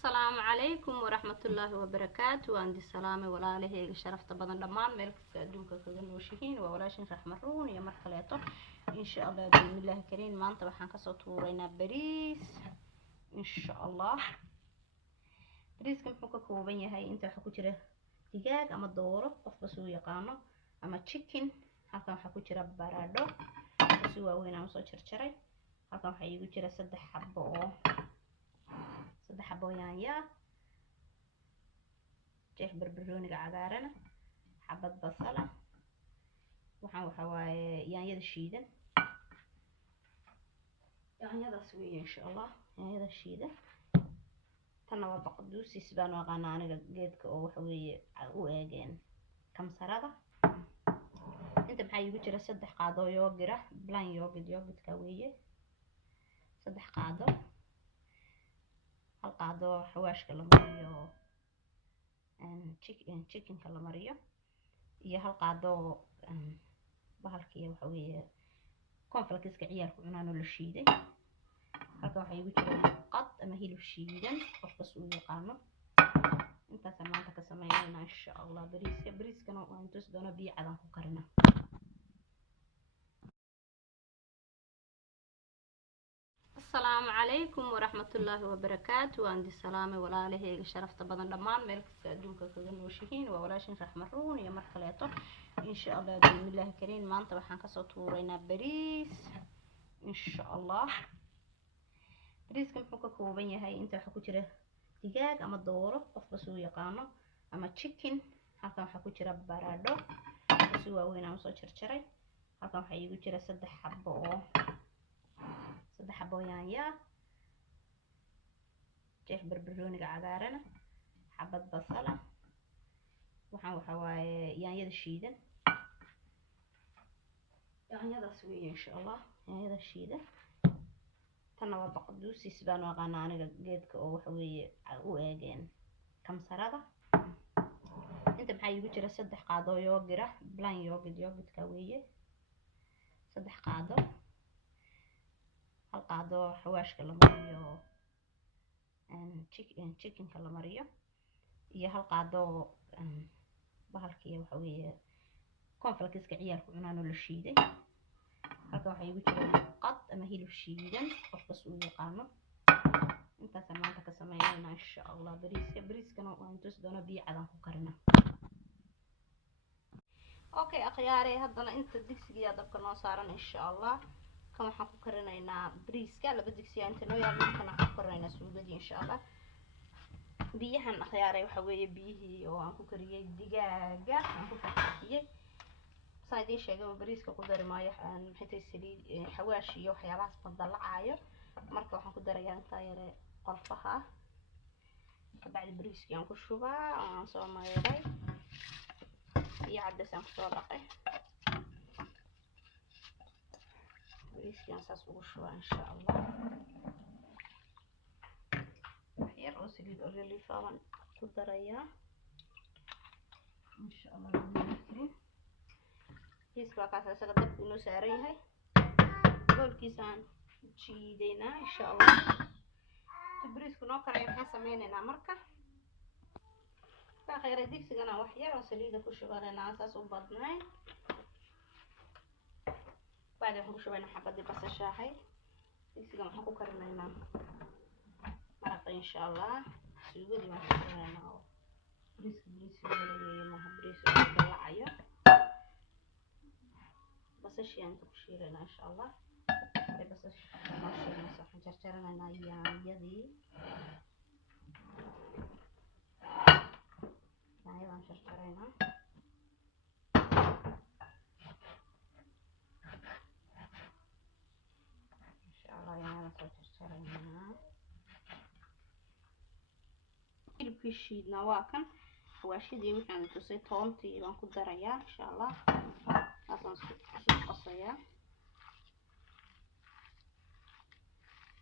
السلام عليكم ورحمة الله وبركاته. وعندي سلامي ولا له شرفت بدن دمان ملك دونك كذا نوشين وولاشين راح مرون يا مرخليته إن شاء الله بإذن الله الكريم. ما أنت بحنا كسوت ورينا بريس إن شاء الله. بريس كم حكوا كوبين هاي أنت حكوا ترى دجاج أما الدورة قف بسوي قامة أما تشيكن هكذا حكوا ترى برادو بسوي وين أنا صار شرشري هكذا حيجوا ترى صدق حبة يانيا جيح بربروني عقارنا حبة بصلة وحواي يانيا الشيدة يانيا سوية إن شاء الله يانيا الشيدة تنا وبقدوس يسبان وقانا أنا جيتك أو حوي وأجين كم سرادة أنت بحي بتشرى صدق قاضو يوجرة بلان يوجد كويه صدق قاضو القاضو حواش كلامريو chicken كلامريو iyo hal qaado bahalkii waxa weeye cornflakes ciyaalku cunaano la shiiday halka waxa igu jira qad ama hilib shiidan qofkas uu yaqaano intaas maanta ka sameeyayna insha Allah bariiskana waan tus doona biyo cadan ku karina. السلام عليكم ورحمة الله وبركاته. وعندي سلامي ولا له شرفت بدن دمان ملك دونك كذا نوشين وولاشين راح مرون يا مرخليته إن شاء الله بإذن الله الكريم. ما أنت بحنا كسوت ورينا بريس إن شاء الله. بريس كم حكوا كوبين هاي أنت حكوا ترى دجاج أما الدورة قف بسوي قامة أما تشيكن هكذا حكوا ترى برادو بسوي وين أنا صار شرشري هكذا حيجوا ترى صدق حبة يانيا جيح بربروني عقارنا حبة بصلة وحواي يانيا الشيدة يانيا سوية إن شاء الله يانيا الشيدة تنا وبقدوس يسبان وقانا أنا جيتك أو حوي وأجين كم سرادة أنت بحي بتشرى صدق قاضو يوجرة بلان يوجد كويه صدق قاضو hal qaado xawaashka la mariyo chicken ka la mariyo iyo hal qaado bahalkii waxa weeye cornflakes ciyaalku cunaano la shiiday halka waxa igu jira qad ama hilib shiidan qofkas uu yaqaano intaas maanta ka sameeyayna insha Allah bariiskana waan tus doona biyo cadan ku karina. Okay akhyaare haddana inta digsiga dabka noo saaran insha Allah waxaan ku karinaynaa bariiska laba digsi inta noo yaal markaan ku karinaynaa suugadii insha Allah. biyahan akhyaaray waxa weeye biyihii oo aan ku kariyay digaaga aan ku kariyay saadii sheegay bariiska ku dari maayo maxay saliid xawaash iyo waxyaabahaas badalacaayo marka waxaan ku darayaa inta yare qorfaha bacdi bariiska aan ku shubaa aan soo maydhay iyo cadeys aan soo dhaqay بريسكي أساس وشوا إن شاء الله. خير أوصلي اللي فاهم كدريا إن شاء الله بالكريم. كيس بقى أساس قدرت إنه سعري هاي دول كيسان شي دينا إن شاء الله. تبريسكو نوكر يبقى سمينا مركة. فخير ديك سجنا وحيا أوصلي ده كشوا لنا أساس وبطناي. بعدين هنخش بين حبة بس الشاحي يصير ما حكوا كرنا مرقة إن شاء الله سويدي ما كرنا بريس ولا ما بريس ولا عيا بس الشيء أنت كشيرنا إن شاء الله بس ماشي مسح نجرنا نايا يدي نايا نجرنا hilibkii shiidna waa kan xawaashidii waxaan tusay toontii baan ku darayaa insha Allah asan isku qasayaa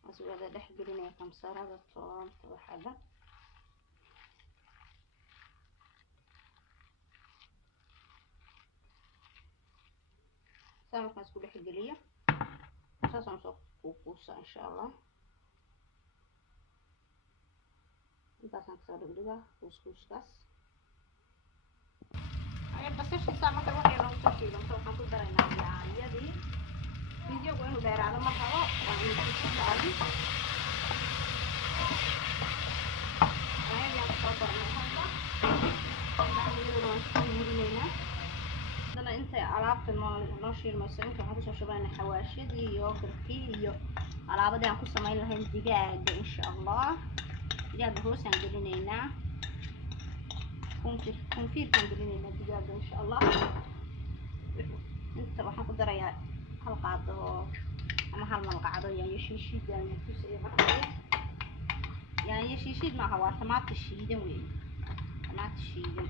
aswada dhex gelinaya kamsarada toonta waxada samarkaan isku dhex geliyo asasan soo kuusa insha Allah intaasaan kasoo dhigdhigaa kuuskuuskaas basashiisa marka waxay noogu soo shiidanto waxaan ku daraynaa yaanyadii videogu inuu dheeraado ma rabo waa inuu ku daadi yaanyadii aan kusoo darnay hadda iyaduna waan kusoo murinaynaa haddana intay alaabta noo shiilmayso inta waxaan kusoo shubaynaa xawaashidii yoogurkii iyo alaabadii aan ku samayn lahayn digaaga insha allah digaaga hoosaan gelinaynaa kunfiirkaan gelinaynaa digaaga insha allah inta waxaan ku darayaa hal qaado ama hal malqacdo yaanyo shiishiid yaanyo tusaya markay yaanyo shiishiid maaha waa tamaati shiidan weeye tamaati shiidan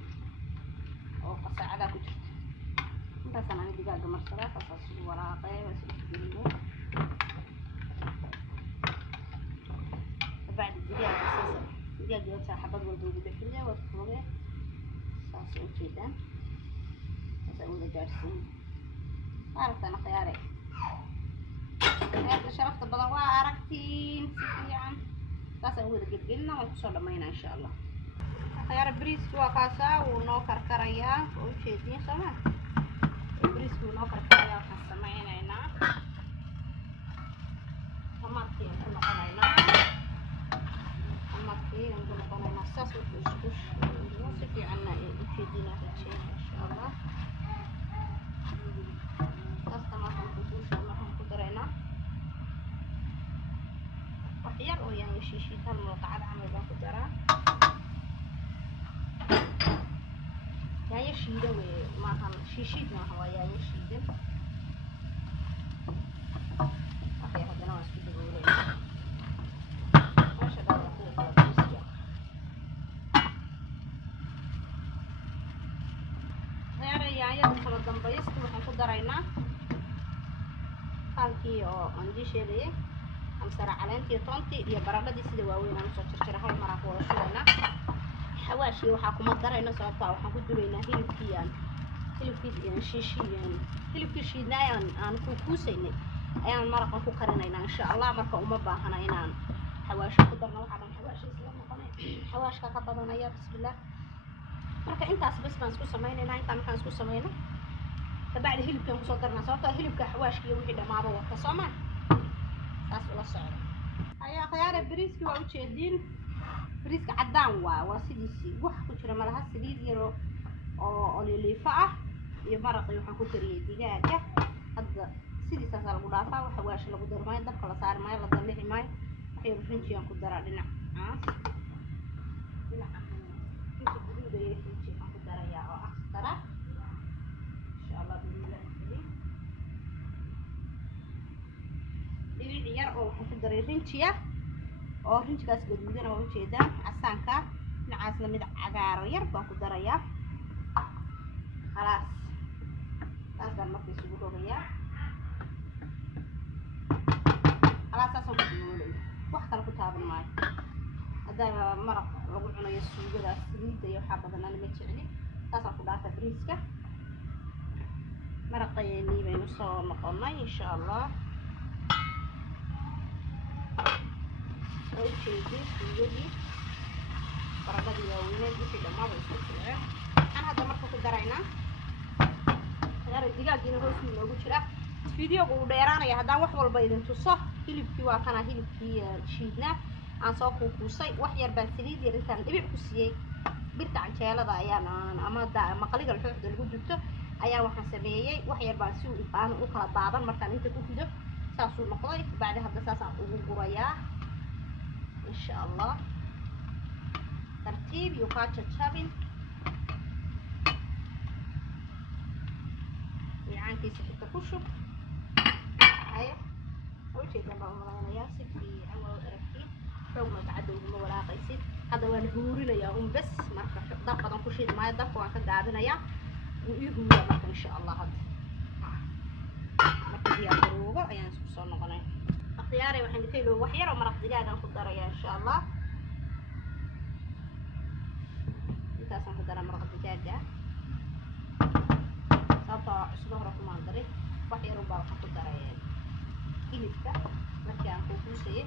oo qasaacada ku jirta intaasaan ani digaaga marsadaa saasaa sigu walaaqee waa isla gelino kabacdi digaaga saasa digaaga wata xabad walba ugu dhexriya waa fooge saas ujeedaan saasa wada gaarsiin aragtana khiyaare aada sharafta badan waa aragtiin si fiican saasaan wada gelgelina waan kusoo dhamaynaa insha allah khiyaare bariiski waa kaasaa wuu noo karkarayaa oo ujeediin sooma bariiski wuu noo karkarayaa waxaan samaynaynaa tamaadkii aan ku noqonaynaa saas wuxuu isku si fiicanna ujeedina rajeyn insha allah saas tamaadkan kusuusha waxaan ku daraynaa wax yar oo yaanyo shiishiid hal malqacad camal baan ku daraa yaanyo shiidan weye maahan shiishiid maaha waa yaanyo shiidan waxay haddana waa isku daboolaya meesha dhaawaa kuwa qaadisiya yaanyada kala dambaysta waxaan ku daraynaa halkii oo aan idin sheegayay amsara caleentii toontii iyo baradhadii sida waaweyn aan usoo jarjara hal mar aan ku wada shubaynaa xawaashii waxaa kuma darayna sababtaa waxaan ku dubaynaa hilibkii shiidnaa aan ku kuusaynay ayaan maraqan ku karinaynaa insha allah marka uma baahana inaan xawaashi ku darno waxaa dhan xawaashi isla noqonay xawaashka ka badanaya bismillah marka intaas bas baan isku sameynaynaa intaan markaan isku sameyno kabacdi hilibkaan kusoo darnaa sababtoo hilibka xawaashka iyo wixii dhamaaba wata sooma saas ula socdo ayaa khiyaare bariiski waa ujeediin bariiska caddaan waa sidiisii wax ku jira malaha saliid yaro oo oliliifo ah iyo maraqii waxaan ku kariyey digaaga hadda sidiisaasaa lagu dhaafaa wax xawaashi lagu dari maayo dabka la saari maayo la dallixi maayo waxay rinjiyaan ku daraa dhinacaas dhinaca inta guduuda iyo rinji waxaan ku darayaa oo aftara insha allah bismillah dhibic yar oo waxaan ku daray rinjiya oo rinjigaas gaduudana waa ujeedaan casaanka dhinacaasna mid cagaaro yar baan ku darayaa khalaas saasaan marka isugu rogayaa khalaas saasaan ku dumoolay wax kale ku taaban maayo haddaa maraq lagu cunayo suugadaas saliidda iyo waxaa badan ani ma jecli saasaan ku dhaafa bariiska maraqaynii baynu soo noqonnay insha allah ujeedii suugadii baradhadii waaweyneed wixii dhammaaba isku jireen waxaan hadda marka ku daraynaa digaagiina hoosuu inoogu jira videoga uu dheeraanaya haddaan wax walba idin tuso hilibkii waa kana hilibkii shiidnaa aan soo kuukuusay wax yar baan saliid yar intaan dhibic ku siiyey birta canjeelada ayaan ama maqaliga lxooxda lagu dubto ayaa waxaan sameeyey wax yar baan si aan u kala daadan markaan inta ku rido saasuu noqday bacdi hadda saasaan ugu gurayaa insha allah tartiib iyo kaa jajabin miicaankiisa xita ku shub haya ujeedaan baan malaynayaa si fiican waa aragtiin xoogna gacadda uguma walaaqaysid hadda waan huurinayaa bes marka dab badan ku shiid maayo dabka waan ka gaabinayaa wuu ii huuriyaa marka insha allah hadda marka diyaar garoobo ayaan isku soo noqonay اختياري waxaan ka iloobo wax yar oo maraq digaagan ku darayaa insha Allah intaasaan ku daraa maraq digaaga sababtoo cusbo hore kuma daray wax yar oo baa waxaan ku darayaa hilibka markii aan ku kuusayay